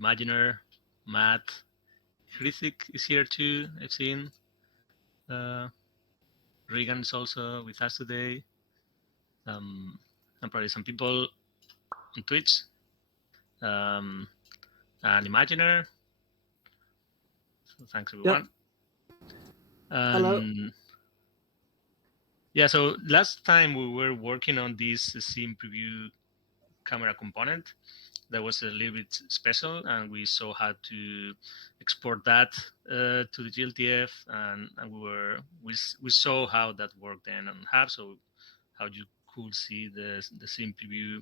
Imaginer, Matt, Hrithik is here too. I've seen. Uh, Regan is also with us today. And probably some people on Twitch. Um, and Imaginer. So thanks Yep. everyone. Hello. And yeah, so last time we were working on this scene preview camera component that was a little bit special, and we saw how to export that to the GLTF, and we saw how that worked then on Hub, so how you could see the scene preview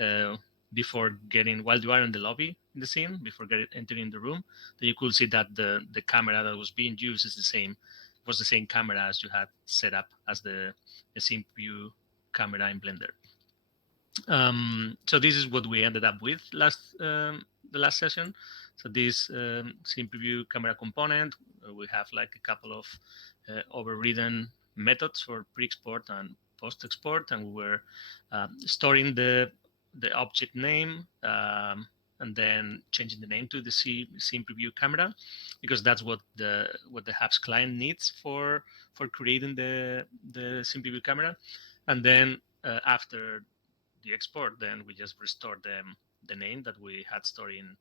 uh, before getting while you are in the lobby in the scene before entering the room. Then you could see that the camera that was being used is the same, was the same camera as you had set up as the scene preview camera in Blender. So this is what we ended up with the last session. So this scene preview camera component, we have like a couple of overridden methods for pre-export and post-export, and we were storing the object name and then changing the name to the scene preview camera, because that's what the Hubs client needs for creating the scene preview camera, and then after the export, then we just restore the name that we had stored in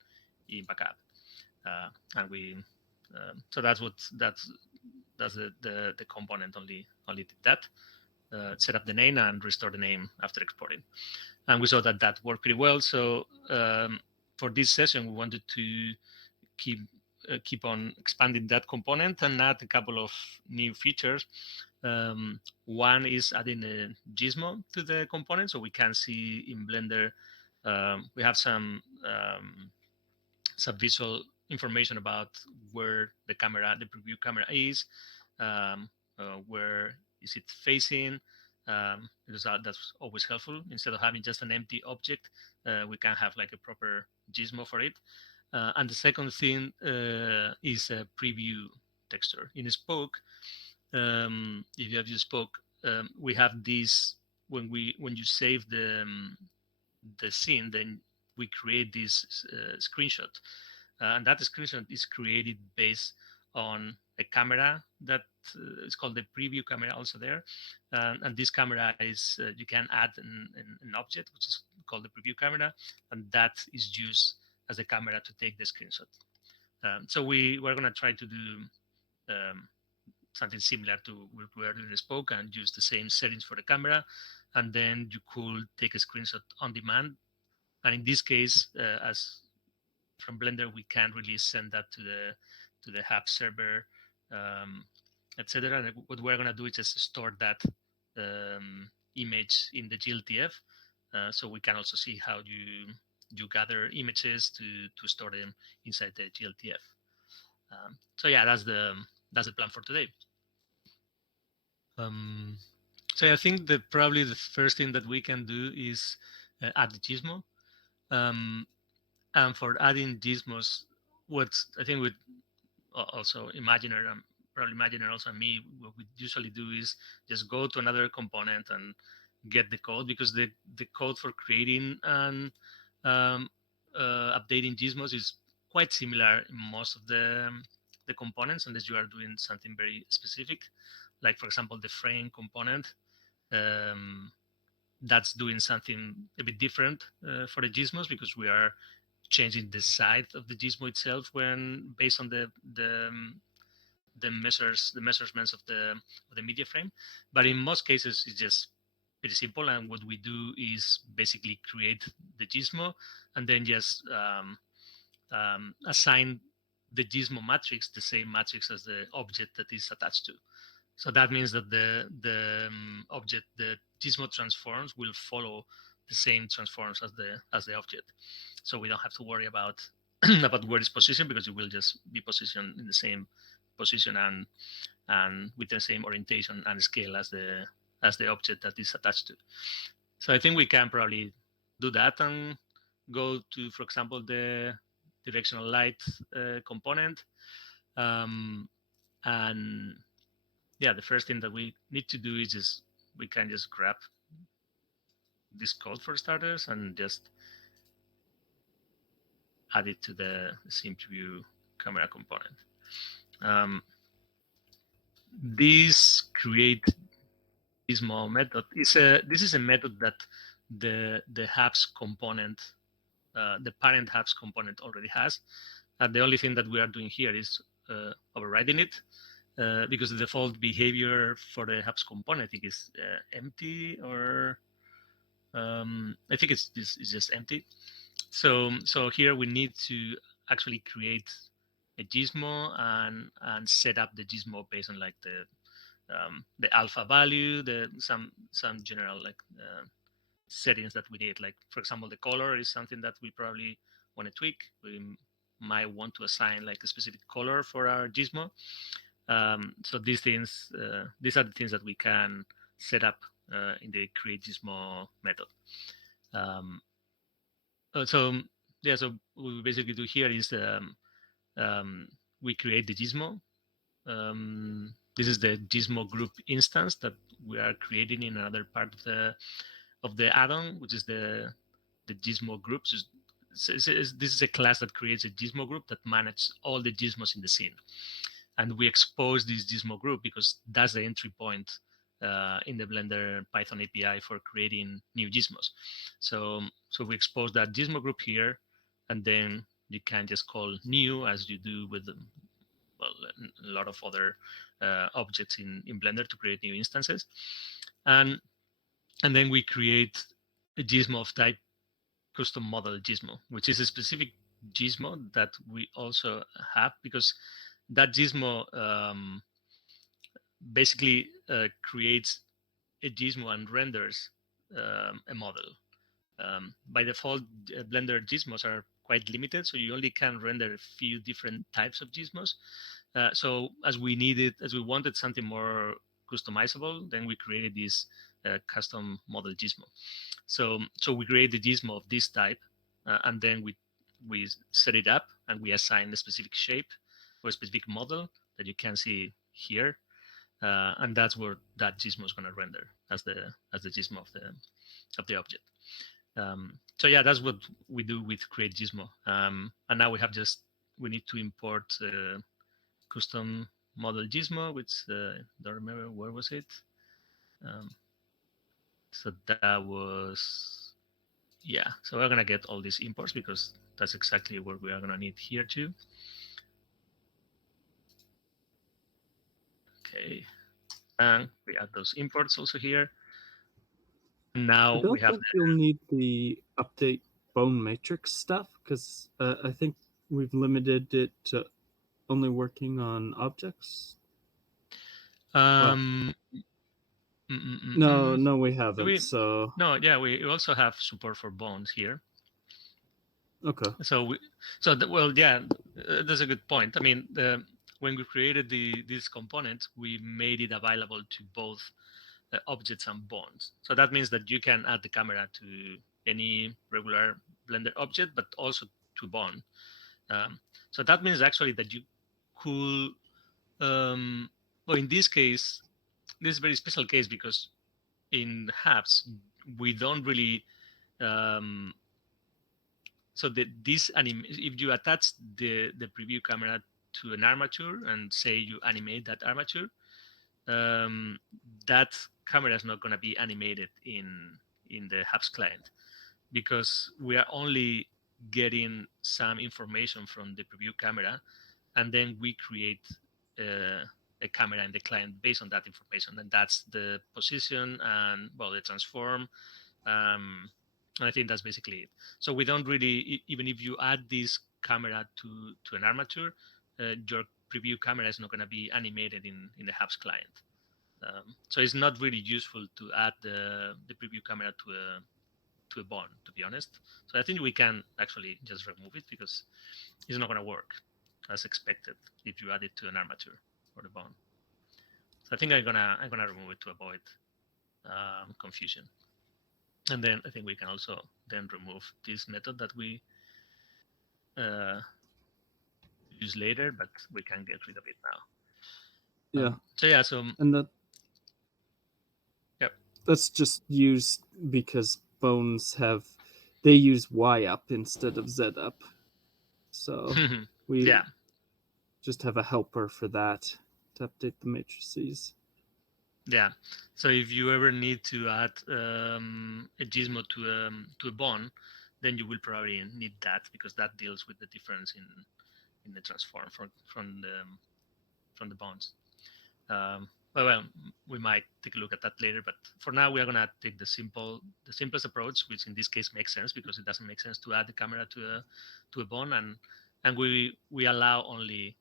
backup, and we so that's the component only did that, set up the name and restore the name after exporting, and we saw that worked pretty well. So for this session, we wanted to keep keep on expanding that component and add a couple of new features. One is adding a gizmo to the component, so we can see in Blender. We have some visual information about where the preview camera is, where is it facing, because that's always helpful. Instead of having just an empty object, we can have like a proper gizmo for it. And the second thing is a preview texture. In Spoke, if you have used Spoke, we have this when you save the scene, then we create this screenshot, and that screenshot is created based on a camera that is called the preview camera also there, and this camera is you can add an object which is called the preview camera, and that is used as a camera to take the screenshot. So we're going to try to do um, something similar to what we are doing in Spoke and use the same settings for the camera, and then you could take a screenshot on demand. And in this case, as from Blender, we can't really send that to the Hub server, um, etc. And what we're gonna do is just store that image in the GLTF, so we can also see how you gather images to store them inside the GLTF. So yeah, that's the plan for today. Um, so I think that probably the first thing that we can do is add the Gizmo. Um, and for adding Gizmos, what I think with also Imaginer, probably Imaginer also and me, what we usually do is just go to another component and get the code, because the code for creating and um, updating Gizmos is quite similar in most of the components, unless you are doing something very specific, like for example the frame component. Um, that's doing something a bit different for the gizmos, because we are changing the size of the gizmo itself when based on the measurements of the media frame. But in most cases, it's just pretty simple, and what we do is basically create the gizmo and then just assign the gizmo matrix the same matrix as the object that is attached to. So that means that the object, the gizmo transforms, will follow the same transforms as the object. So we don't have to worry about about where it's positioned, because it will just be positioned in the same position and with the same orientation and scale as the object that is attached to. So I think we can probably do that and go to, for example, the directional light component, um, and yeah, the first thing that we need to do is just we can just grab this code for starters and just add it to the scene preview camera component. Um, this create gizmo method is a this is a method that the hubs component, the parent hubs component already has. And the only thing that we are doing here is overriding it, because the default behavior for the hubs component, I think, is empty, or I think it's just empty. So here we need to actually create a gizmo and set up the gizmo based on like the alpha value, the some general like settings that we need. Like for example, the color is something that we probably want to tweak. We might want to assign like a specific color for our gizmo. So these are the things that we can set up in the create gizmo method. Um, so yeah, so what we basically do here is um, we create the gizmo. This is the gizmo group instance that we are creating in another part of the add-on, which is the gizmo groups. This is a class that creates a gizmo group that manages all the gizmos in the scene, and we expose this gizmo group because that's the entry point in the Blender Python API for creating new gizmos. So we expose that gizmo group here, and then you can just call new as you do with well, a lot of other objects in Blender to create new instances, and and then we create a gizmo of type custom model gizmo, which is a specific gizmo that we also have because that gizmo basically creates a gizmo and renders a model. By default, Blender gizmos are quite limited, so you only can render a few different types of gizmos. So as we wanted something more customizable, then we created this custom model gizmo. So we create the gizmo of this type, and then we set it up and we assign a specific shape or a specific model that you can see here, and that's where that gizmo is going to render as the gizmo of the object. So yeah, that's what we do with create gizmo. And now we need to import custom model gizmo, which don't remember where was it. Um, so that was yeah. So we're gonna get all these imports because that's exactly what we are gonna need here too. Okay, and we add those imports also here. I Now we don't have think you'll need the update bone matrix stuff because I think we've limited it to only working on objects. the Well, no, mm. no, we Do haven't. we? So No, yeah, we also have support for bones here. okay, So well, yeah, that's a good point. I mean, when we created this component, we made it available to both objects and bonds. So that means that you can add the camera to any regular Blender object, but also to bond. Um, so that means actually that you could, well, in this case, this is a very special case because in hubs we don't really um, so if you attach the preview camera to an armature and say you animate that armature, um, that camera is not going to be animated in the hubs client because we are only getting some information from the preview camera, and then we create uh, a camera in the client based on that information, and that's the position and well the transform. um, and I think that's basically it. So we don't really, even if you add this camera to an armature, your preview camera is not going to be animated in the hubs client. So it's not really useful to add the preview camera to a bond, to be honest. So I think we can actually just remove it because it's not going to work as expected if you add it to an armature or the bond. So I think I'm gonna remove it to avoid confusion. And then I think we can also then remove this method that we uh, use later, but we can get rid of it now. yeah, So yeah, so and yeah, that's just used because bones have they use Y up instead of Z up. So we Yeah, just have a helper for that to update the matrices. yeah. So if you ever need to add a gizmo to a bond, then you will probably need that because that deals with the difference in the transform from the bonds. Well, we might take a look at that later, but for now we are gonna take the simplest approach, which in this case makes sense because it doesn't make sense to add the camera to a bond, and we allow only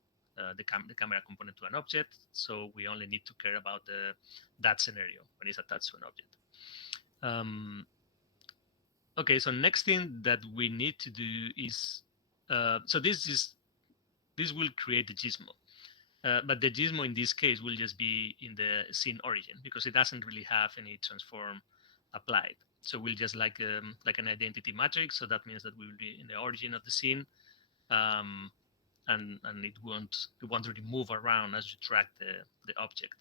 the camera component to an object, so we only need to care about the that scenario when it's attached to an object. Um, okay, so next thing that we need to do is so this will create the gizmo. But the gizmo in this case will just be in the scene origin because it doesn't really have any transform applied. So we'll just like an identity matrix. So that means that we will be in the origin of the scene, um, and it won't really move around as you track the object.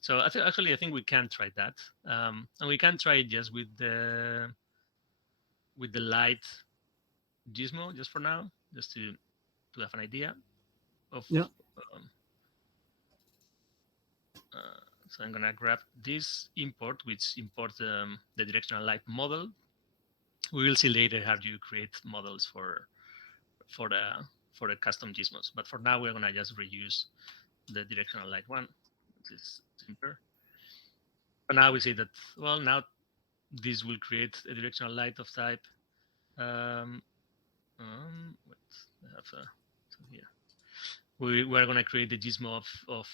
So actually I think we can try that, and we can try it just with the light gizmo just for now, just to have an idea of. Yeah. Um, so I'm gonna grab this import, which imports the directional light model. We will see later how do you create models for the for the custom gizmos. But for now, we're gonna just reuse the directional light one, which is simpler. But now we see that now this will create a directional light of type. Um, wait, I have so here. We're gonna create the gizmo of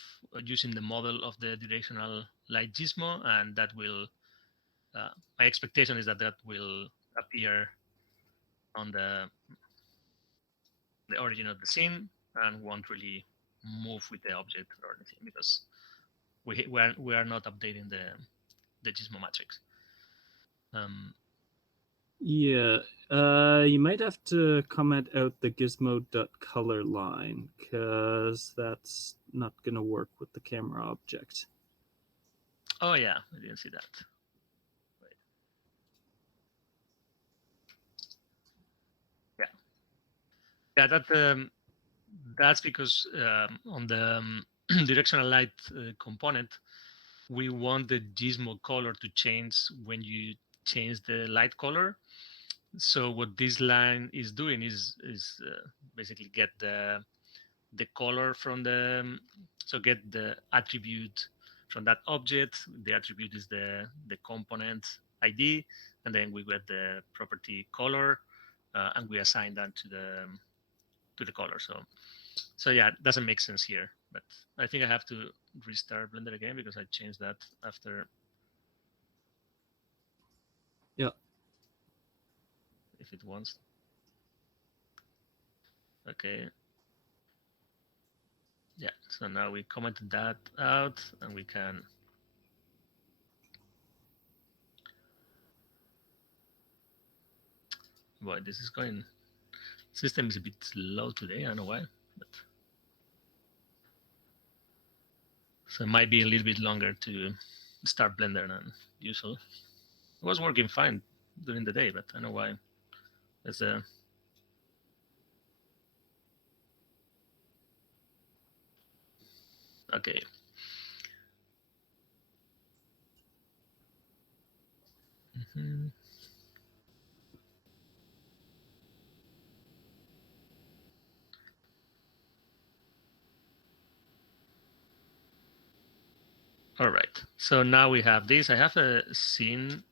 using the model of the directional light gizmo, and that will my expectation is that that will appear on the origin of the scene and won't really move with the object or anything because we are not updating the gizmo matrix. Um, Yeah. You might have to comment out the gizmo.color line because that's not going to work with the camera object. oh yeah, I didn't see that. Wait, yeah, yeah. That's because on the directional light component, we want the gizmo color to change when you change the light color. So what this line is doing is basically get the color from so get the attribute from that object. The attribute is the component ID, and then we get the property color, and we assign that to the color. So yeah, it doesn't make sense here, but I think I have to restart Blender again because I changed that after, Yeah. if it wants. Okay, yeah, so now we commented that out and we can, boy, this is going, system is a bit slow today, I don't know why, but so it might be a little bit longer to start Blender than usual. It was working fine during the day, but I don't know why. It's okay. Mhm. All right, so now we have this. I have a scene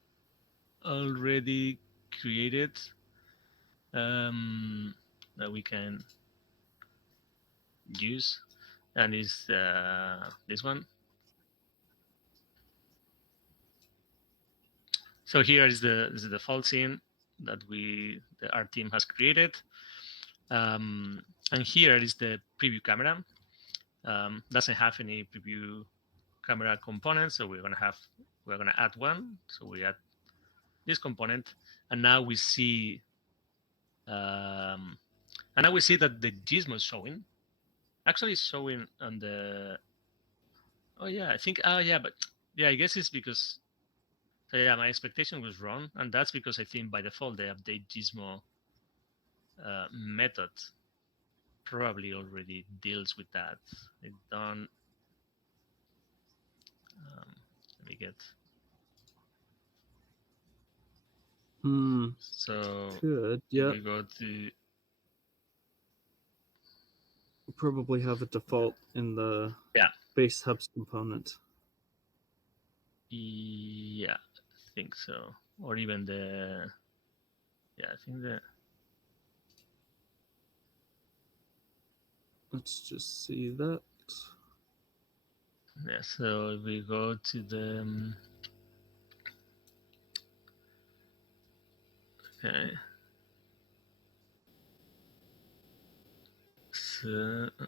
already created, that we can use, and is this one. So here is the default scene that our team has created, and here is the preview camera. Doesn't have any preview camera components, so we're gonna add one. So we add this component, and now we see um, that the gizmo is showing. Actually, it's showing on the. Oh yeah, I think. Oh yeah, but yeah, I guess it's because. So yeah, my expectation was wrong, and that's because I think by default they update gizmo method. probably already deals with that. I don't. Let me get. Hmm. So Could. if Yeah. we go to, Probably have a default in the yeah, base hubs component. yeah, I think so, or even the, yeah, I think the, Let's just see that. yeah. So if we go to the, okay, so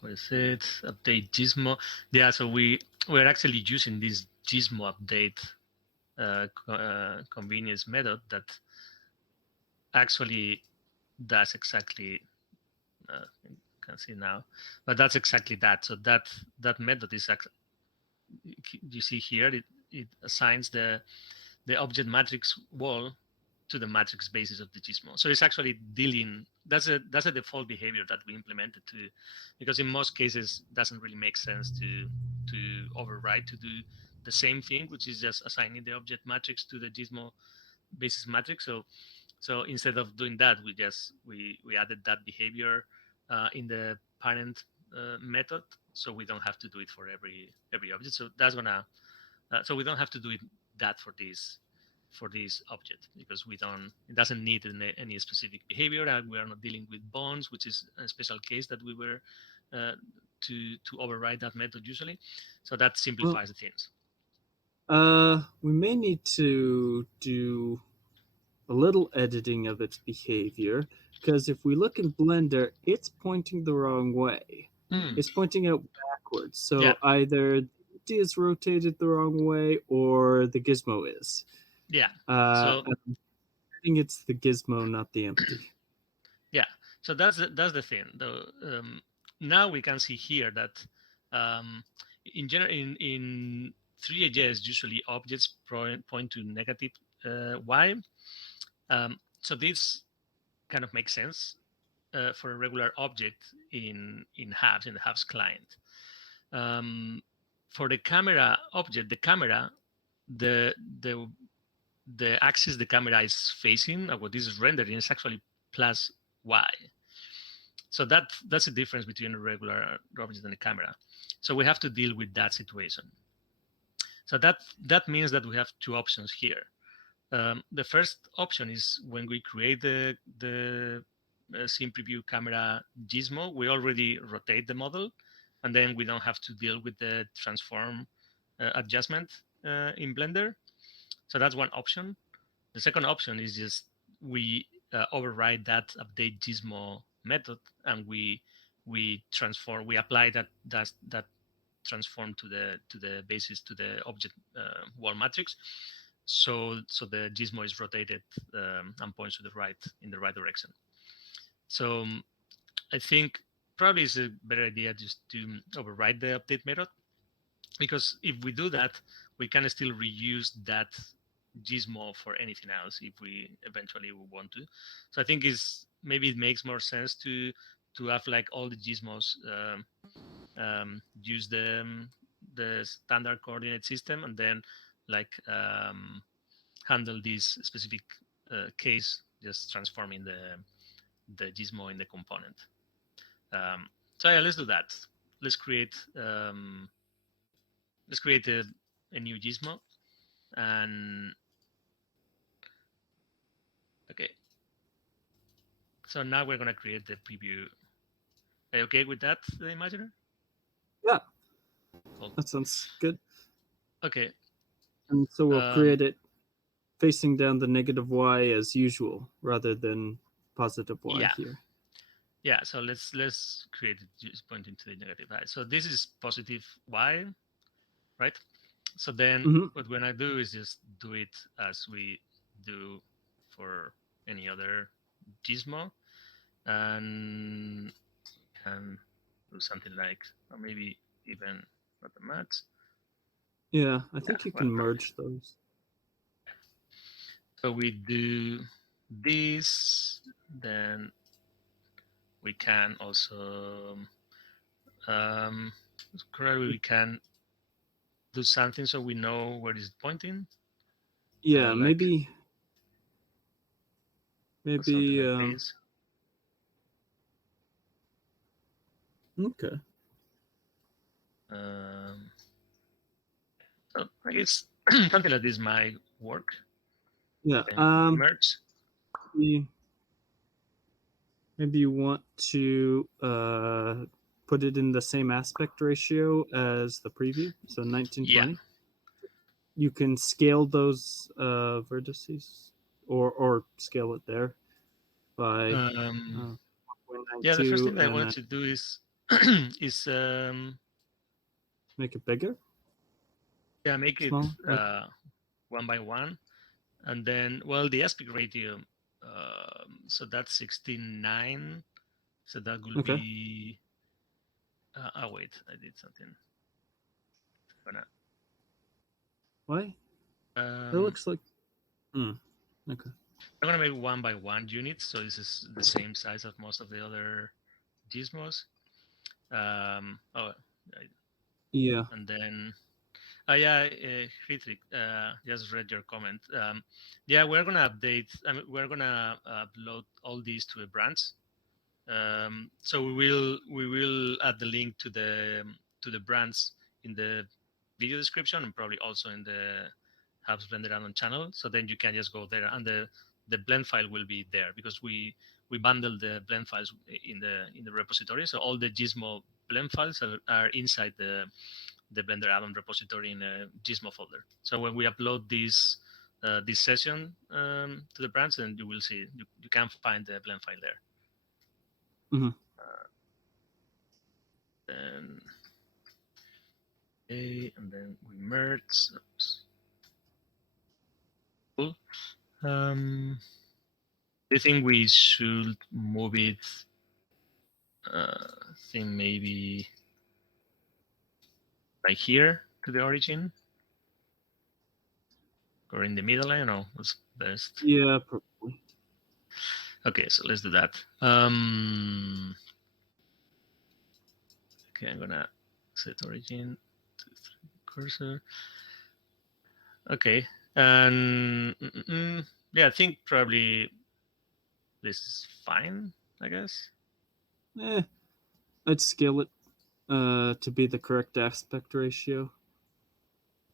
what is it? Update Gizmo. Yeah, so we're actually using this Gizmo update convenience method that actually does exactly. You can see now, but that's exactly that. So that method is you see here it assigns the object matrix wall to the matrix basis of the Gizmo. So it's actually dealing. That's a default behavior that we implemented to, because in most cases it doesn't really make sense to override to do the same thing, which is just assigning the object matrix to the Gizmo basis matrix. So instead of doing that, we added that behavior in the parent method, so we don't have to do it for every object. So that's gonna so we don't have to do it that for this object, because we don't it doesn't need any specific behavior, and we are not dealing with bonds, which is a special case that we were uh, to override that method usually. So that Well, simplifies the things. we may need to do a little editing of its behavior because if we look in Blender, it's pointing the wrong way. Mm, It's pointing out backwards. yeah, So either the empty is rotated the wrong way or the gizmo is. yeah. So I think it's the gizmo, not the empty. yeah, so that's the thing. Though now we can see here that um, in general in 3AJS usually objects point to negative y. So this kind of makes sense for a regular object in Hubs in the Hubs client. Um, for the camera object, the camera, the the the axis the camera is facing, what this is rendering, is actually plus y. So that's the difference between a regular object and a camera. So we have to deal with that situation. So that means that we have two options here. The first option is when we create the scene preview camera gizmo, we already rotate the model, and then we don't have to deal with the transform adjustment in Blender. So that's one option. The second option is just we override that update gizmo method, and we apply that transform to the basis to the object wall matrix. So the gizmo is rotated and points to the right in the right direction. So I think probably it's a better idea just to override the update method, because if we do that, we can still reuse that gizmo for anything else if we eventually want to. So I think is maybe it makes more sense to have like all the gizmos use the standard coordinate system, and then like handle this specific case, just transforming the gizmo in the component. So yeah, let's do that. Let's create um, let's create a new gizmo. And okay, so now we're gonna create the preview. Are you okay with that, the Imaginer? Yeah, Cool. that sounds good. Okay. And so we'll Um, create it facing down the negative y as usual rather than positive y yeah, here. yeah. So let's create it just pointing to the negative I. So this is positive y, right? So then Mm-hmm. what we're gonna do is just do it as we do for any other gizmo, and can do something like, or maybe even not the max. Yeah, I Yeah, think you well, can probably. merge those. So we do this, then we can also um, currently we can do something so we know where it's pointing, Yeah, like something maybe like this. okay. Um, so I guess something like this might work. Yeah. Then we merge. Maybe, maybe you want to put it in the same aspect ratio as the preview, so Yeah. 1920. You can scale those vertices, or scale it there by Um, uh, yeah. The first 1.92, thing that I and wanted then to do is is make it bigger, yeah, make it small. Like, one by one, and then well the aspect ratio. So that's 69. So that will okay, be. Oh wait, I did something. Gonna why? That um, looks like. Hmm. Okay. I'm gonna make one by one units, so this is the same size as most of the other gizmos. Oh, Yeah. and then yeah, Friedrich, just read your comment. Yeah, we're gonna update. I mean, we're gonna upload all these to a branch. So we will add the link to the brands in the video description and probably also in the Hubs Blender Add-on channel. So then you can just go there and the blend file will be there because we bundle the blend files in the repository. So all the Gizmo blend files are inside the Blender add-on repository in a Gizmo folder. So when we upload this session to the branch, then you will see you can find the blend file there. Hmm. And and then we merge. Oops. Cool. I think we should move it. I think maybe like here to the origin or in the middle. I don't know what's best. Yeah, probably. Okay, so let's do that. Okay, I'm gonna set origin to cursor. Okay, and yeah, I think probably this is fine. I guess. Eh, I'd scale it to be the correct aspect ratio.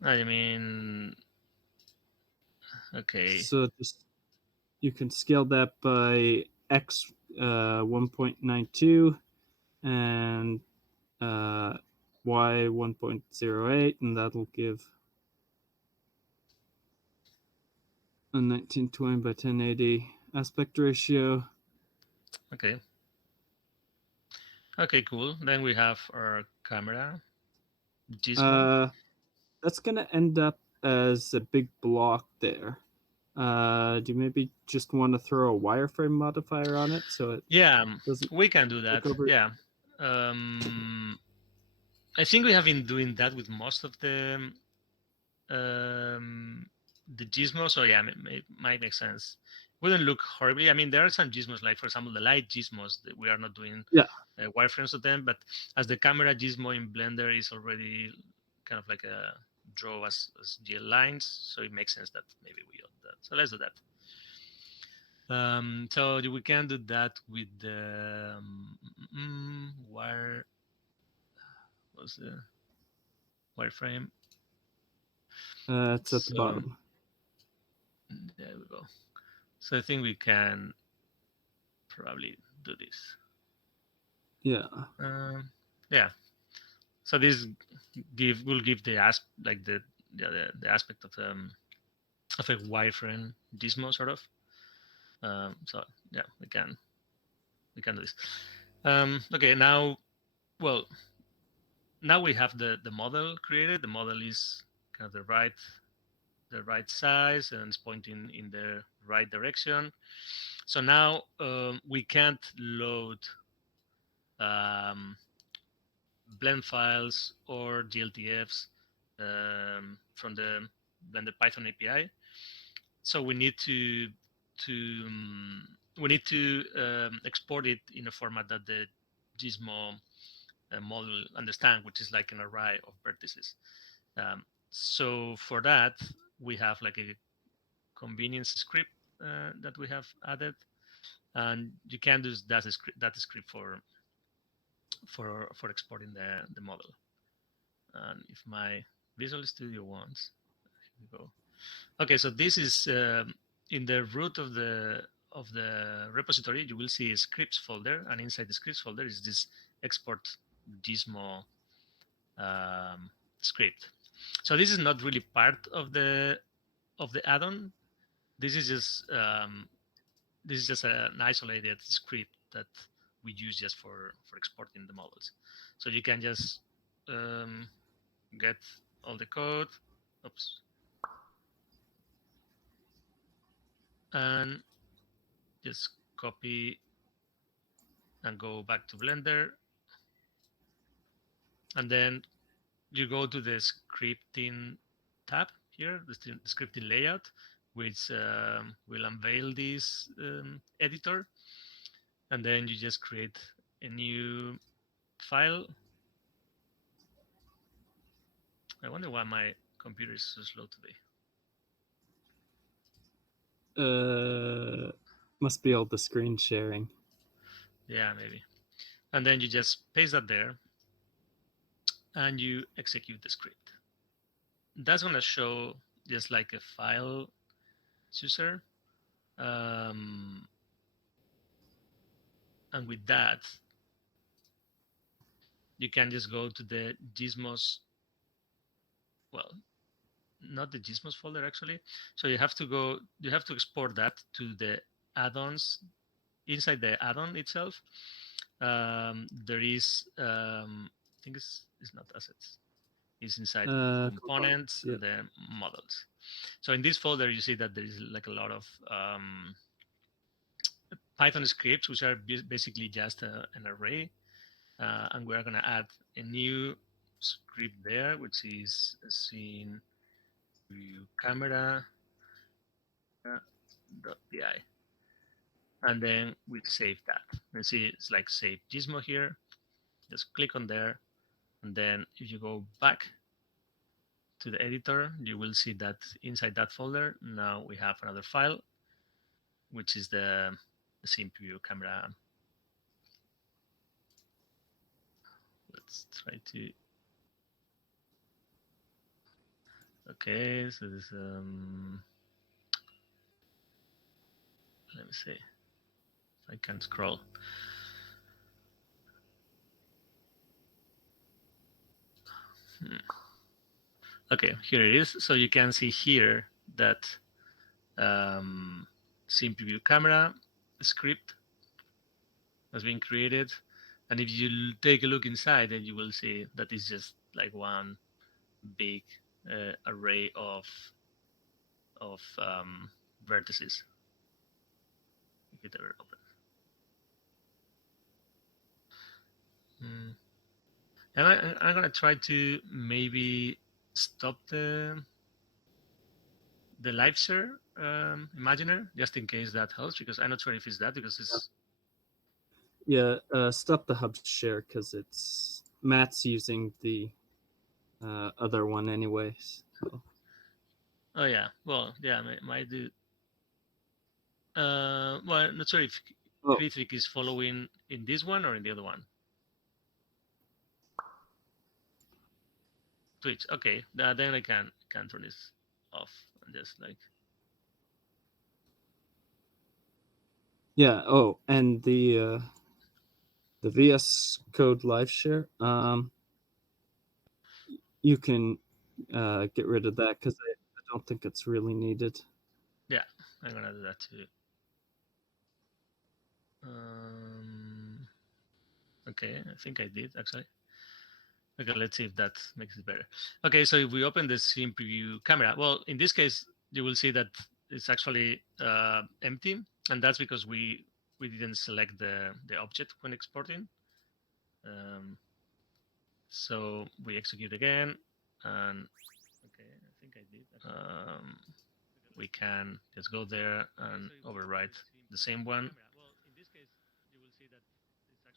I mean, okay, So just you can scale that by x 1.92 and uh, y 1.08, and that'll give a 1920 by 1080 aspect ratio. okay, okay, cool. Then we have our camera Gizmo. Uh, that's gonna end up as a big block there. Do you maybe just want to throw a wireframe modifier on it so it Yeah, doesn't we can do take that. over? Yeah. Um, I think we have been doing that with most of um, the gizmos. So yeah, it might make sense. Wouldn't look horribly. I mean, there are some gizmos, like for example, the light gizmos that we are not doing Yeah. wireframes of them, but as the camera gizmo in Blender is already kind of like a draw as GL lines, so it makes sense that maybe we own that. So let's do that. So we can do that with the wire. What's the wireframe? It's at the So bottom. there we go. So I think we can probably do this. Yeah. Um, yeah. So this give will give the like the aspect of a wireframe gizmo sort of. So yeah, we can do this. Okay, now well now we have the model created. The model is kind of the right size and it's pointing in the right direction. So now we can't load um, blend files or GLTFs from the Blender Python API. So to we need to export it in a format that the Gizmo model understand, which is like an array of vertices. Um, so for that, we have like a convenience script that we have added, and you can use that script for exporting the model. And if my Visual Studio wants, here we go. Okay, so this is in the root of the repository. You will see a scripts folder, and inside the scripts folder is this export Gizmo script. So this is not really part of the add-on. This is just an isolated script that we use just for exporting the models. So you can just um, get all the code, oops, and just copy and go back to Blender, and then you go to the scripting tab here, the scripting layout, which will unveil this editor, and then you just create a new file. I wonder why my computer is so slow today. Must be all the screen sharing. Yeah, maybe. And then you just paste that there, and you execute the script. That's gonna show just like a file chooser. Um, and with that, you can just go to the gizmos, well, not the gizmos folder actually. So you have to export that to the add-ons. Inside the add-on itself, there is, I think it's not assets, it's inside components Yeah. and then models. So in this folder, you see that there is like a lot of Python scripts, which are basically just an array. And we're going to add a new script there, which is scene view camera .py. And then we save that. You see it's like save Gizmo here. Just click on there. And then if you go back to the editor, you will see that inside that folder, now we have another file, which is the scene preview camera. Let's try to, okay, so this, let me see if I can scroll. Okay, here it is. So you can see here that scene preview camera script has been created. And if you take a look inside, then you will see that it's just like one big array of vertices. If it ever open. Mm. And I'm gonna try to maybe stop the live share imaginer just in case that helps, because I'm not sure if it's that, because it's, Yeah, stop the hub share because it's Matt's using the other one anyways. So. oh yeah, well, yeah, might do. Well, I'm not sure if Oh, Kritik is following in this one or in the other one. Twitch. Okay, then I can turn this off and just like, yeah. Oh, and the VS Code live share. You can get rid of that because I don't think it's really needed. yeah, I'm gonna do that too. Um, okay, I think I did actually. Okay, let's see if that makes it better. Okay, so if we open the scene preview camera, well, in this case, you will see that it's actually empty, and that's because we didn't select the object when exporting. Um, so we execute again. and um, we can just go there and overwrite the same one.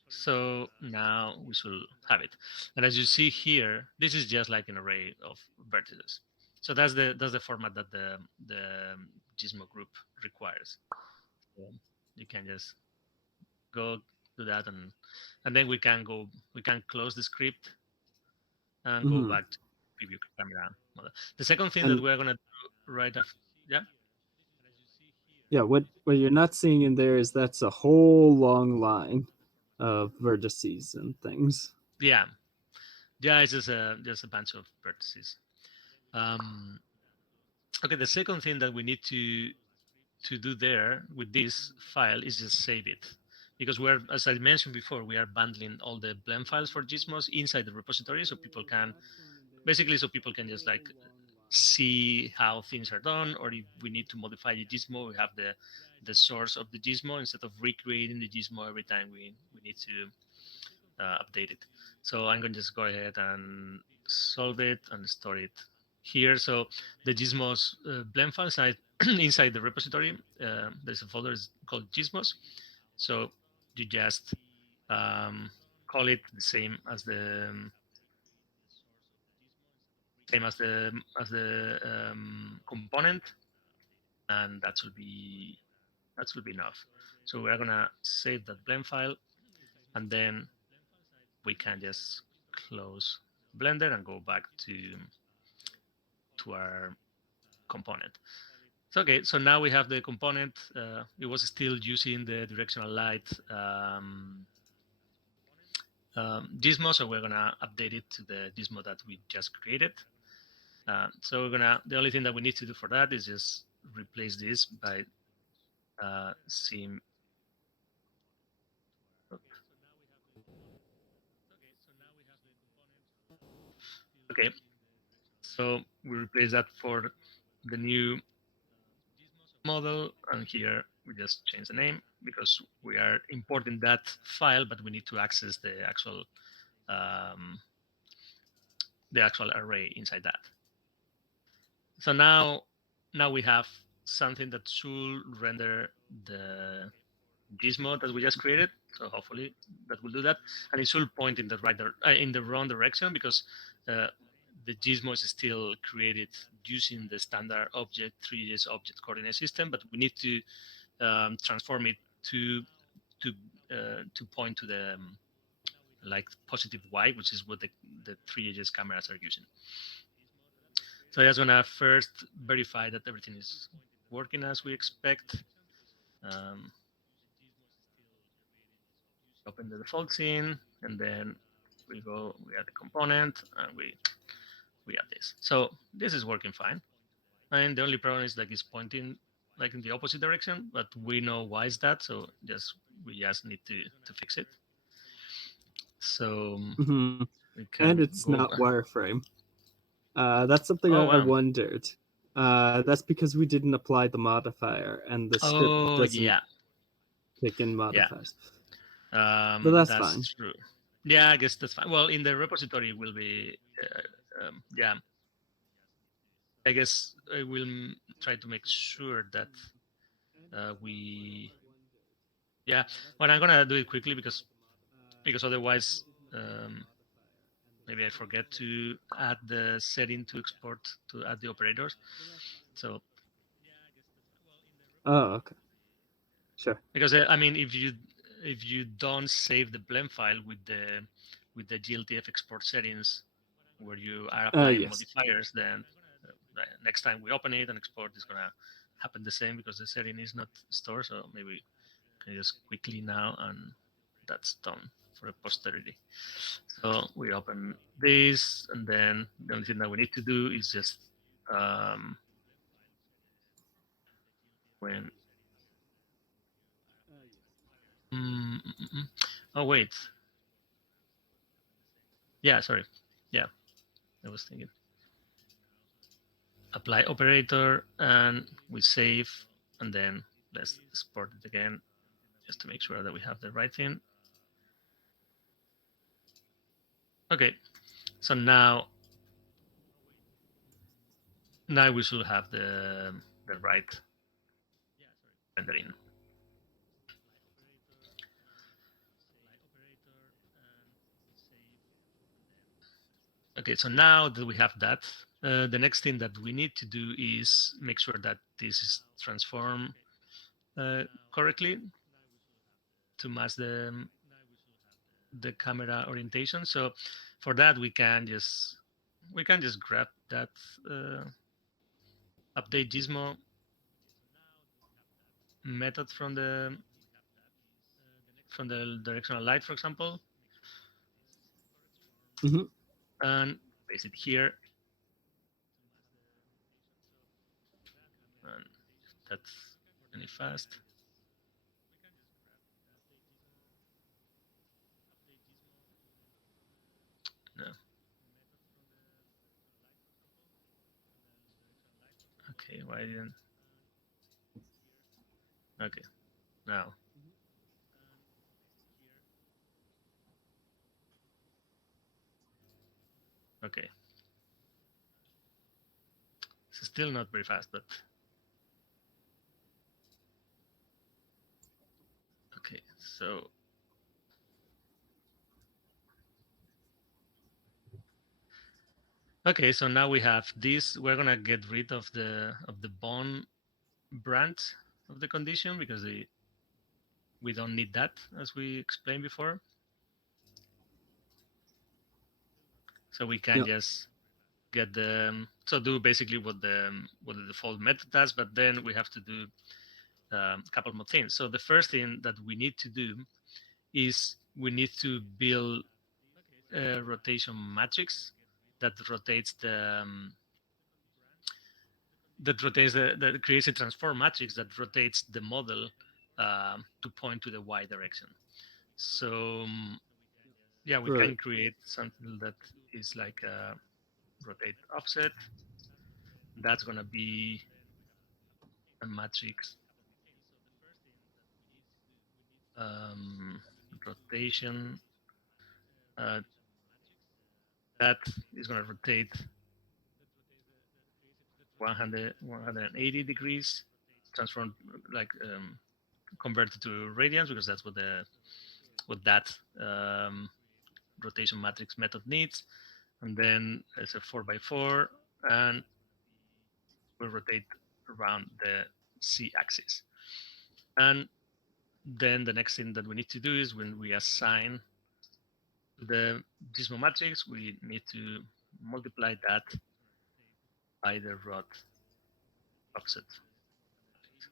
So now we should have it. And as you see here, this is just like an array of vertices. So that's the format that the Gizmo group requires. So you can just go do that, and then we can close the script and go Hmm. back to preview camera model. The second thing that And we're gonna do right after, yeah, yeah, what you're not seeing in there is that's a whole long line of vertices and things. yeah, yeah, it's just a bunch of vertices. Um, okay, the second thing that we need to do there with this file is just save it, because we're, as I mentioned before, we are bundling all the blend files for Gizmos inside the repository, so people can basically, so people can just like see how things are done, or if we need to modify the Gizmo, we have the source of the Gizmo instead of recreating the Gizmo every time we need to update it. So I'm going to just go ahead and solve it and store it here. So the Gizmos blend file inside, inside the repository, there's a folder called Gizmos. So you just call it the same as the component, and that should be enough. So we're gonna save that blend file, and then we can just close Blender and go back to our component. So, okay, so now we have the component. It was still using the directional light gizmo, so we're gonna update it to the gizmo that we just created. So the only thing that we need to do for that is just replace this by sim. Okay, so we replace that for the new model, and here we just change the name because we are importing that file, but we need to access um, the actual array inside that. So now we have something that should render the gizmo that we just created. So hopefully that will do that, and it should point in the in the wrong direction, because uh, the gizmo is still created using the standard object 3ds object coordinate system, but we need to transform it to to point to the like positive y, which is what the 3ds cameras are using. So I just gonna first verify that everything is working as we expect. Um, Open the default scene, and then we add the component, and we add this. So this is working fine. And the only problem is like it's pointing like in the opposite direction, but we know why is that. So we just need to fix it. So Hmm. we And can it's go not back. wireframe. That's something Oh I wow. wondered. That's because we didn't apply the modifier, and the script Oh doesn't yeah, take in yeah. modifiers. But that's fine. That's true. Yeah, I guess that's fine. Well, in the repository it will be. Yeah, I guess I will try to make sure that we. Yeah, well, I'm gonna do it quickly because otherwise maybe I forget to add the setting to export to add the operators. So Oh, okay. Sure. because I mean, if you don't save the blend file with the GLTF export settings where you are applying Yes. modifiers, then next time we open it and export, it's gonna happen the same because the setting is not stored. So maybe we can just quickly now, and that's done for a posterity. So we open this, and then the only thing that we need to do is just um, when. Mm, mm, mm, mm. Oh wait, yeah, sorry, yeah, I was thinking apply operator, and we save, and then let's export it again just to make sure that we have the right thing. Okay, so now now we should have the right rendering. Okay, so now that we have that, the next thing that we need to do is make sure that this is transformed correctly to match the camera orientation. So for that, we can just grab that uh, update gizmo method from the directional light, for example, Mm-hmm. and paste it here. And if that's really fast. No. Okay, why didn't? Okay, now. Okay, it's still not very fast, but okay. So okay, so now we have this. We're gonna get rid of the bond branch of the condition because we don't need that, as we explained before. So we can Yep. just get so do basically what the default method does, but then we have to do a couple more things. So the first thing that we need to do is we need to build a rotation matrix that rotates that creates a transform matrix that rotates the model to point to the y direction. So yeah, we Right. can create something that is like a rotate offset. That's gonna be a matrix um, rotation uh, that is gonna rotate 180 degrees, transform like converted to radians because that's what that um, rotation matrix method needs. And then it's a 4 by 4 and will rotate around the z axis. And then the next thing that we need to do is when we assign the gizmo matrix, we need to multiply that by the rod offset matrix.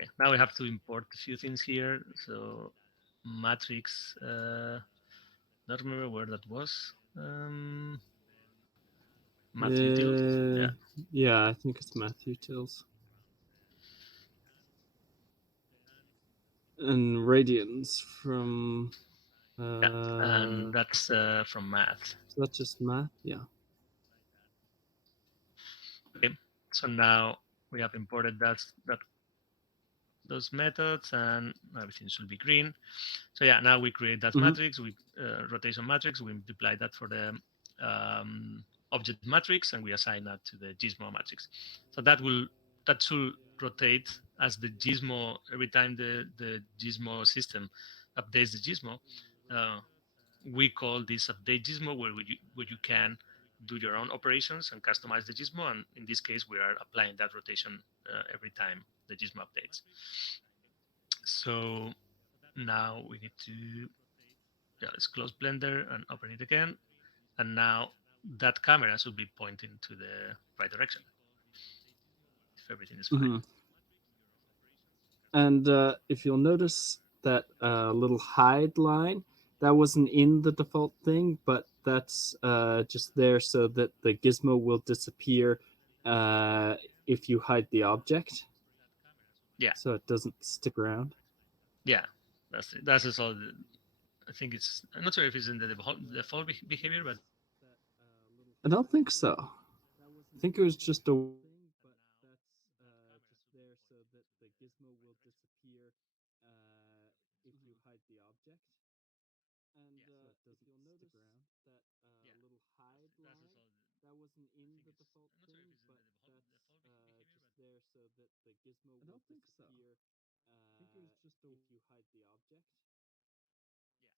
Okay, now we have to import a few things here. So matrix, not remember where that was. Math utils. Uh, Yeah, yeah, I think it's Matthew Tills. And radians from yeah, and uh that's from math. is that just math? Yeah. Okay, so now we have imported that those methods, and everything should be green. So yeah, now we create that Mm-hmm. matrix, we rotation matrix, we multiply that for the um, object matrix, and we assign that to the gizmo matrix. So that should rotate as the gizmo every time the gizmo system updates the gizmo. Uh, we call this update gizmo where you can do your own operations and customize the gizmo. And in this case, we are applying that rotation every time the gizmo updates. So now we need to, yeah, let's close Blender and open it again. And now that camera should be pointing to the right direction if everything is fine. Mm-hmm. And if you'll notice that little hide line, that wasn't in the default thing, but that's just there so that the gizmo will disappear uh, if you hide the object, Yeah, so it doesn't stick around. yeah, that's it. That's just all. I think it's. I'm not sure if it's in the default behavior, but I don't think so. I think it was just a thing, but that's just there so that the gizmo will disappear if you hide the object. And if you'll notice that little hide line, that wasn't in the default so that the gizmo I will don't think so. disappear I think it was just a if you hide the object,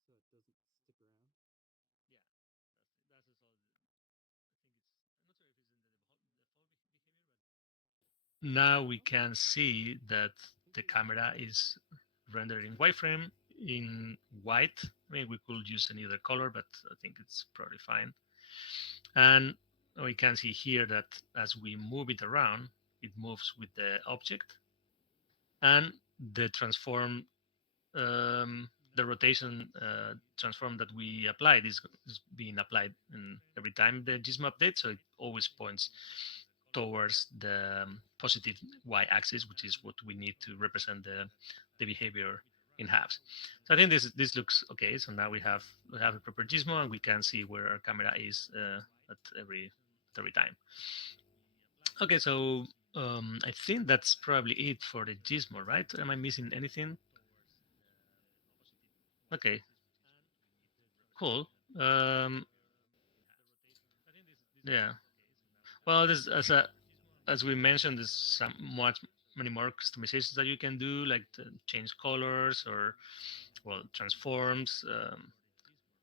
Yeah, so it doesn't stick around. yeah, that's just all. I think it's. I'm not sure if it's in the default behavior, but now we can see that the camera is rendered in wireframe in white. I mean, we could use any other color, but I think it's probably fine. And we can see here that as we move it around, it moves with the object, and the transform, the rotation transform that we applied is being applied in every time the gizmo updates, so it always points towards the positive y-axis, which is what we need to represent the behavior in halves. So I think this looks okay. So now we have a proper gizmo, and we can see where our camera is at every time. Okay, so I think that's probably it for the gizmo, right? Am I missing anything? Okay, cool. Um, yeah. Well, this as we mentioned, there's some many more customizations that you can do, like to change colors or well transforms.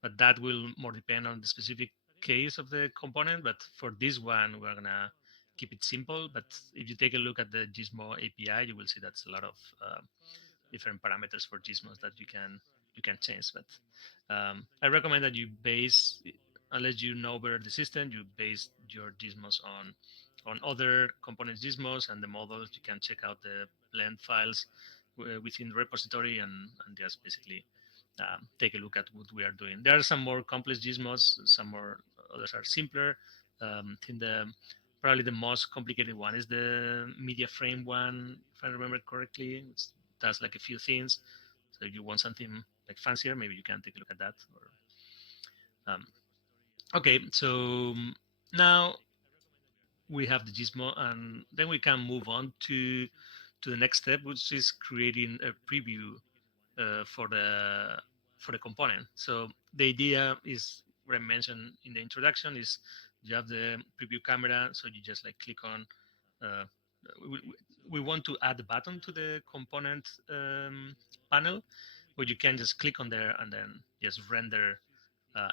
But that will more depend on the specific case of the component. But for this one, we're gonna keep it simple. But if you take a look at the Gizmo API, you will see that's a lot of different parameters for gizmos that you can change. But I recommend that you base, unless you know better the system, you base your gizmos on other components gizmos and the models. You can check out the blend files within the repository, and just basically take a look at what we are doing. There are some more complex gizmos, some more others are simpler. I think the probably the most complicated one is the media frame one, if I remember correctly. It does like a few things. So if you want something like fancier, maybe you can take a look at that. Or um, okay, so now we have the gizmo, and then we can move on to the next step, which is creating a preview for the component. So the idea is what I mentioned in the introduction is you have the preview camera, so you just like click on. Uh, we, we want to add a button to the component panel, where you can just click on there and then just render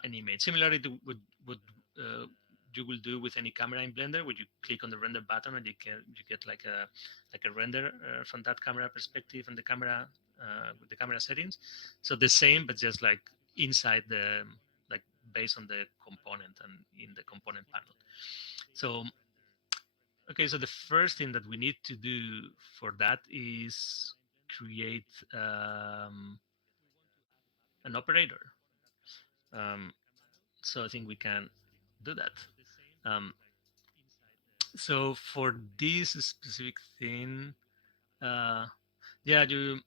an image. Similarly to what uh, you will do with any camera in Blender, where you click on the render button and you get like a render from that camera perspective and the camera with the camera settings. So the same, but just like inside the like based on the component and in the component panel. So okay, so the first thing that we need to do for that is create an operator. Um, so I think we can do that. Um, so for this specific thing, uh, yeah, you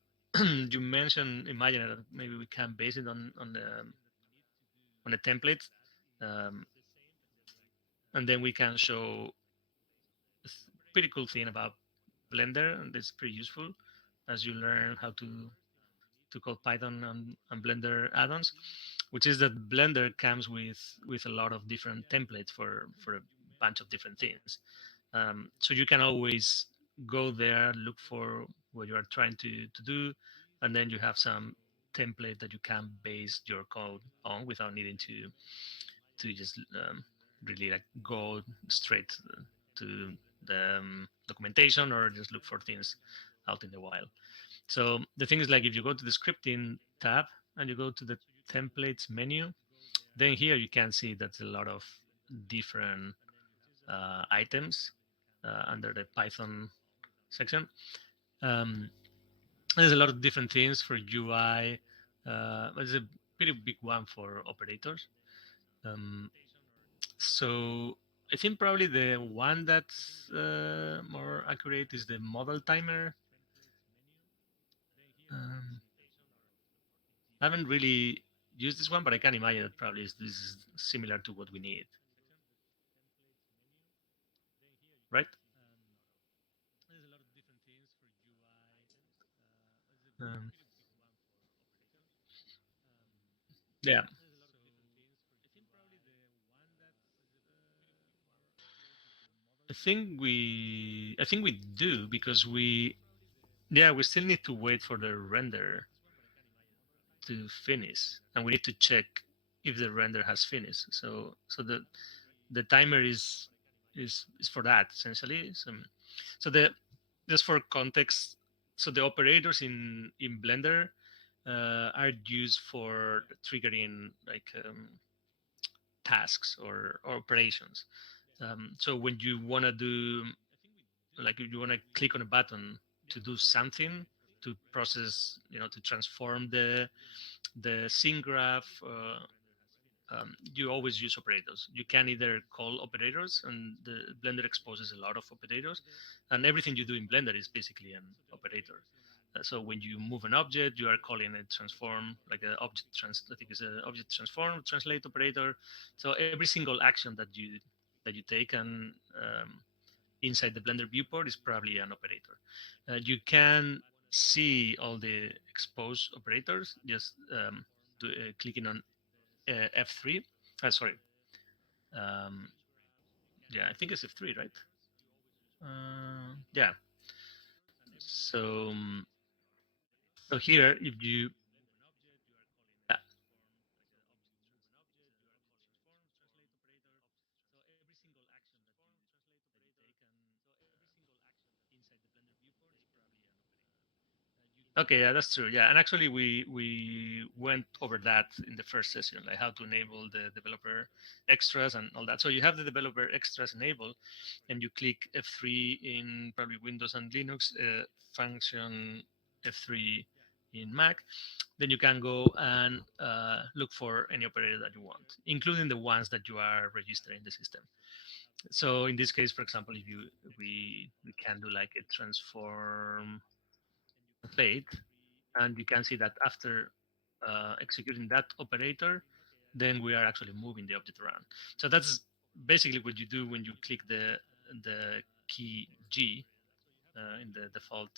you mentioned imagine that maybe we can base it on the template, um, and then we can show a pretty cool thing about Blender, and it's pretty useful as you learn how to code Python and Blender add-ons, which is that Blender comes with a lot of different templates for a bunch of different things. So you can always go there, look for what you are trying to do, and then you have some template that you can base your code on without needing to just really like go straight to the documentation or just look for things out in the wild. So the thing is, like, if you go to the scripting tab and you go to the templates menu, then here you can see that a lot of different items under the Python section. Um, there's a lot of different things for UI. There's a pretty big one for operators. Um, so I think probably the one that's more accurate is the model timer. Um, I haven't really used this one, but I can imagine that probably this is similar to what we need, right? Um, yeah, I think we do because we still need to wait for the render to finish, and we need to check if the render has finished. So the timer is for that essentially. So the just for context, so the operators in Blender are used for triggering like tasks or operations. So when you want to do, like, if you want to click on a button to do something, to process, to transform the scene graph, you always use operators. You can either call operators, and the Blender exposes a lot of operators, and everything you do in Blender is basically an operator. So when you move an object, you are calling it transform, like an object I think it's an object transform translate operator. So every single action that you take and inside the Blender viewport is probably an operator. You can see all the exposed operators just clicking on F3. Sorry. Um, yeah, I think it's F3, right? Yeah. So, so here, if you, yeah, okay, yeah, that's true. Yeah, and actually, we went over that in the first session, like how to enable the developer extras and all that. So you have the developer extras enabled, and you click F3 in probably Windows and Linux, function F3 in Mac. Then you can go and look for any operator that you want, including the ones that you are registering in the system. So in this case, for example, if you we can do like a transform translate, and you can see that after executing that operator, then we are actually moving the object around. So that's basically what you do when you click the key G in the default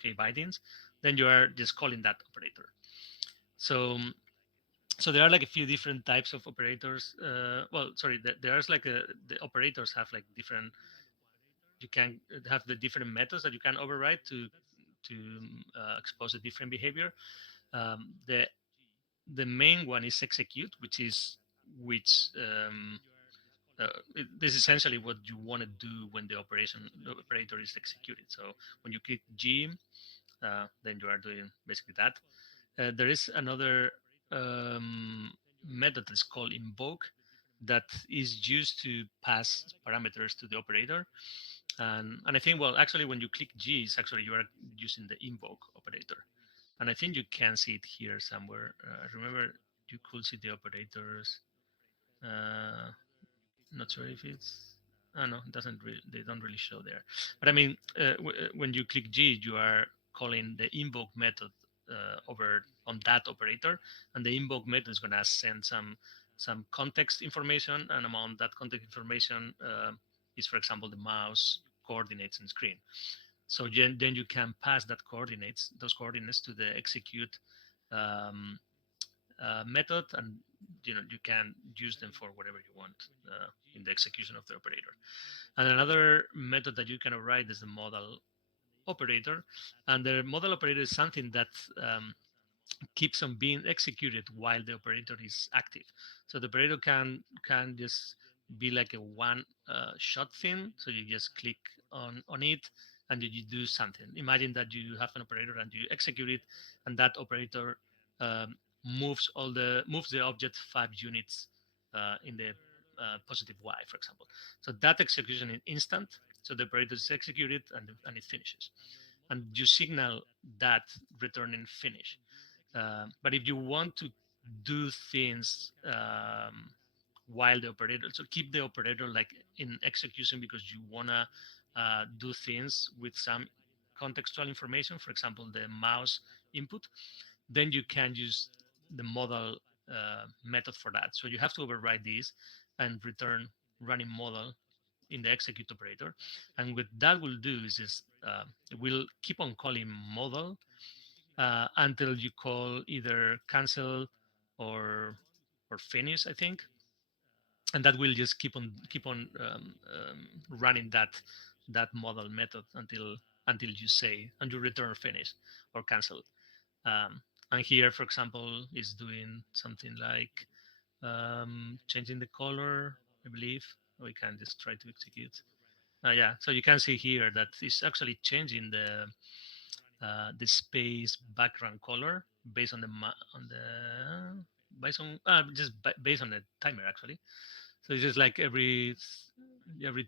key bindings. Then you are just calling that operator. So so there are like a few different types of operators. Well, sorry, there's like the operators have like different. You can have the different methods that you can override to expose a different behavior. The main one is execute, which this is essentially what you want to do when the operator is executed. So when you click G, then you are doing basically that. There is another method that's called invoke that is used to pass parameters to the operator. And I think, well, actually, when you click G, it's actually you are using the invoke operator. And I think you can see it here somewhere. Remember, you could see the operators. Uh, Not sure if it's. Oh no, it doesn't really. They don't really show there. But I mean, when you click G, you are calling the invoke method over on that operator, and the invoke method is going to send some context information, and among that context information is, for example, the mouse coordinates and screen. So then you can pass those coordinates to the execute um, method, and you can use them for whatever you want in the execution of the operator. And another method that you can write is the modal operator, and the modal operator is something that um, keeps on being executed while the operator is active. So the operator can just be like a one shot thing. So you just click on it and you do something. Imagine that you have an operator and you execute it, and that operator um, moves the object 5 units in the positive y, for example. So that execution is instant. So the operator is executed and it finishes, and you signal that returning finish. But if you want to do things while the operator, so keep the operator like in execution because you wanna do things with some contextual information, for example, the mouse input, then you can use the modal method for that. So you have to override this and return running modal in the execute operator. And what that will do is just it will keep on calling modal until you call either cancel or or finish, I think. and that will just keep on running that model method until you say and you return finish or cancel. um, and here, for example, is doing something like changing the color, I believe. We can just try to execute. Yeah, so you can see here that it's actually changing the space background color based on on the based on based on the timer actually. So it's just like every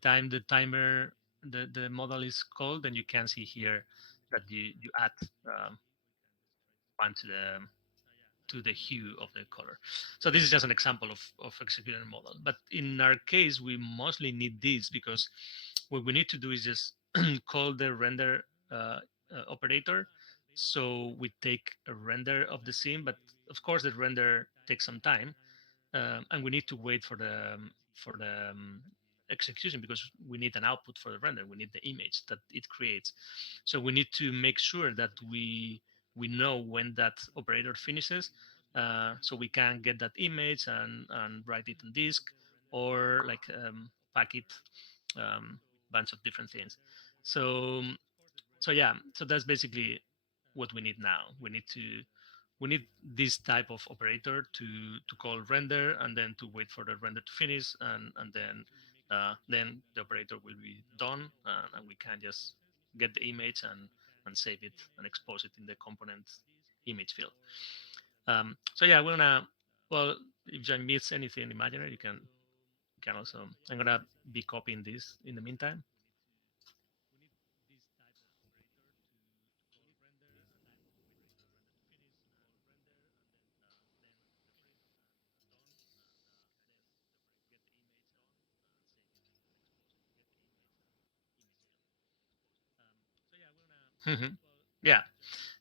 time the timer the model is called, then you can see here that you add um, one to the hue of the color. So this is just an example of executing a model. But in our case, we mostly need this because what we need to do is just call the render operator. So we take a render of the scene, but of course the render takes some time, and we need to wait for the execution because we need an output for the render. We need the image that it creates. So we need to make sure that we know when that operator finishes, so we can get that image and write it on disk or like pack it, bunch of different things. So so yeah, so that's basically what we need now. We need this type of operator to call render and then to wait for the render to finish, and then the operator will be done, and we can just get the image and save it and expose it in the component image field. So yeah, we're gonna, well, if John meets anything imaginary, you can also, I'm gonna be copying this in the meantime. Mhm. Yeah,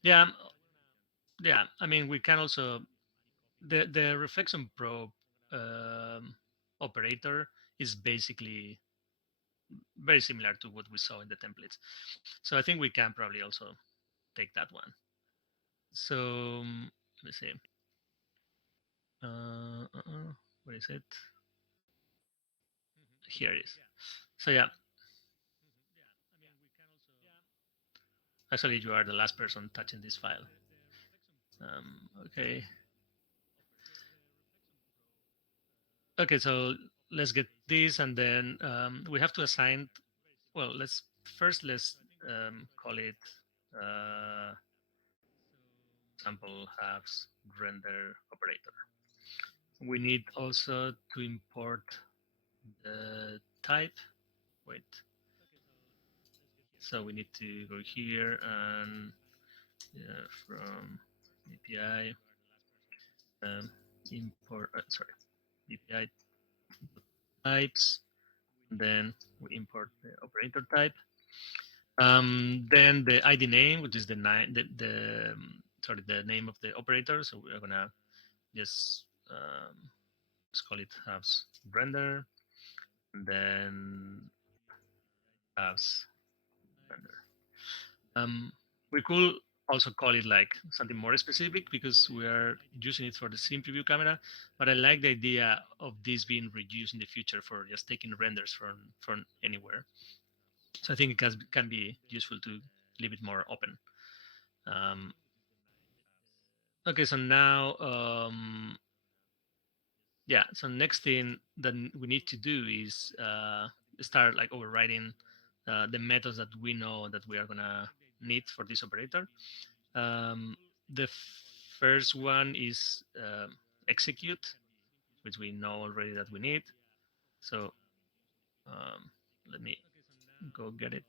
yeah, yeah. I mean, we can also, the reflection probe um, operator is basically very similar to what we saw in the templates. So I think we can probably also take that one. So let me see. Where is it? Here it is. So yeah, actually you are the last person touching this file. Okay. Okay, so let's get this, and then we have to assign. Well, let's call it sample halves render operator. We need also to import the type. Wait. So we need to go here and from API import. Sorry, API types. Then we import the operator type. Then the ID name, which is the name of the operator. So we're gonna just let's call it halves render, and then halves render. Um, we could also call it like something more specific because we are using it for the scene preview camera. But I like the idea of this being reused in the future for just taking renders from anywhere. So I think it can be useful to leave it more open. Um, okay, so now yeah, so next thing that we need to do is start like overriding the methods that we know that we are gonna need for this operator. Um, the first one is execute, which we know already that we need. So um, let me go get it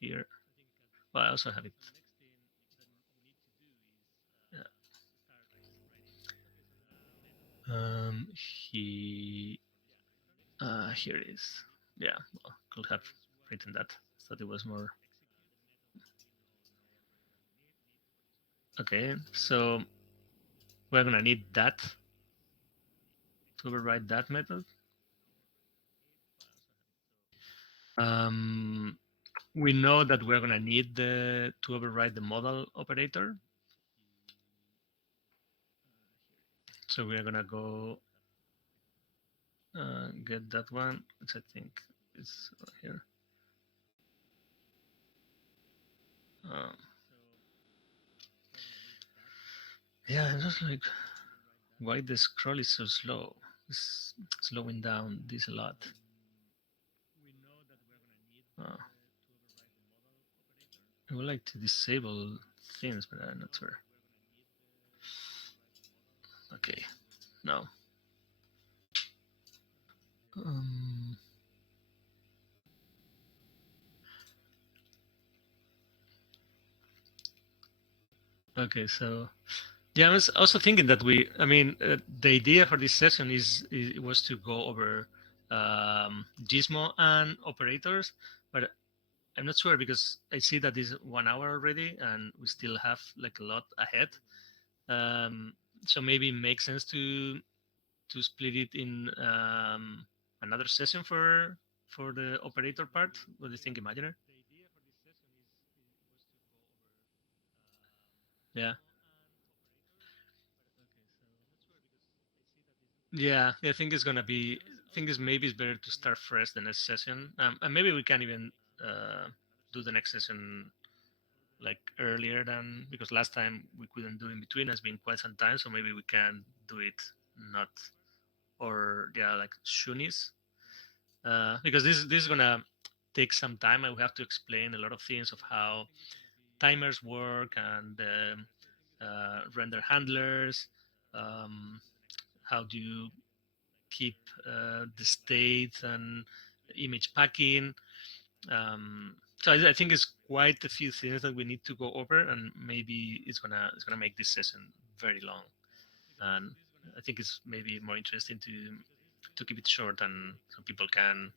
here. Well, I also have it. Yeah. He Here it is. Yeah, well, could have written that. Thought it was more. Okay, so we're gonna need that to override that method. Um, we know that we're gonna need the to override the model operator. So we're gonna go get that one, which I think is right here. Um, yeah, I'm just like, why the scroll is so slow? It's slowing down this a lot. Uh, I would like to disable things, but I'm not sure. Okay, no. Um, okay, so yeah, I was also thinking that the idea for this session is was to go over Gizmo and operators, but I'm not sure because I see that it's 1 hour already, and we still have like a lot ahead. Um, so maybe it makes sense to split it in another session for the operator part. What do you think, Imaginer? Yeah. Yeah, I think it's gonna be. I think it's maybe it's better to start fresh the next session, and maybe we can even uh, do the next session like earlier than because last time we couldn't do in between. It's been quite some time, so maybe we can do it not or yeah like Shunis, because this is gonna take some time, and we have to explain a lot of things of how timers work and render handlers. Um, how do you keep the state and image packing. So I think it's quite a few things that we need to go over, and maybe it's gonna make this session very long. And I think it's maybe more interesting to keep it short, and so people can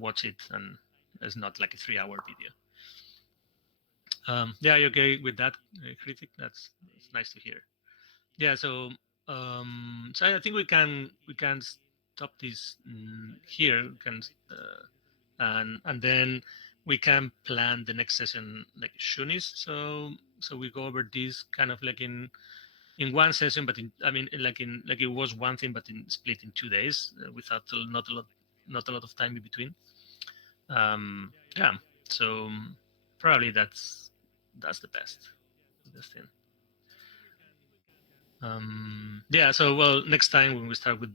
watch it, and it's not like a 3 hour video. Yeah, you okay with that, critic? That's nice to hear. Yeah, so I think we can stop this here. We can and then we can plan the next session like Shunis. So we go over this kind of like in one session, but like it was one thing, but in split in 2 days without not a lot of time in between. Yeah, so probably that's the best thing. Yeah, so well, next time when we start with the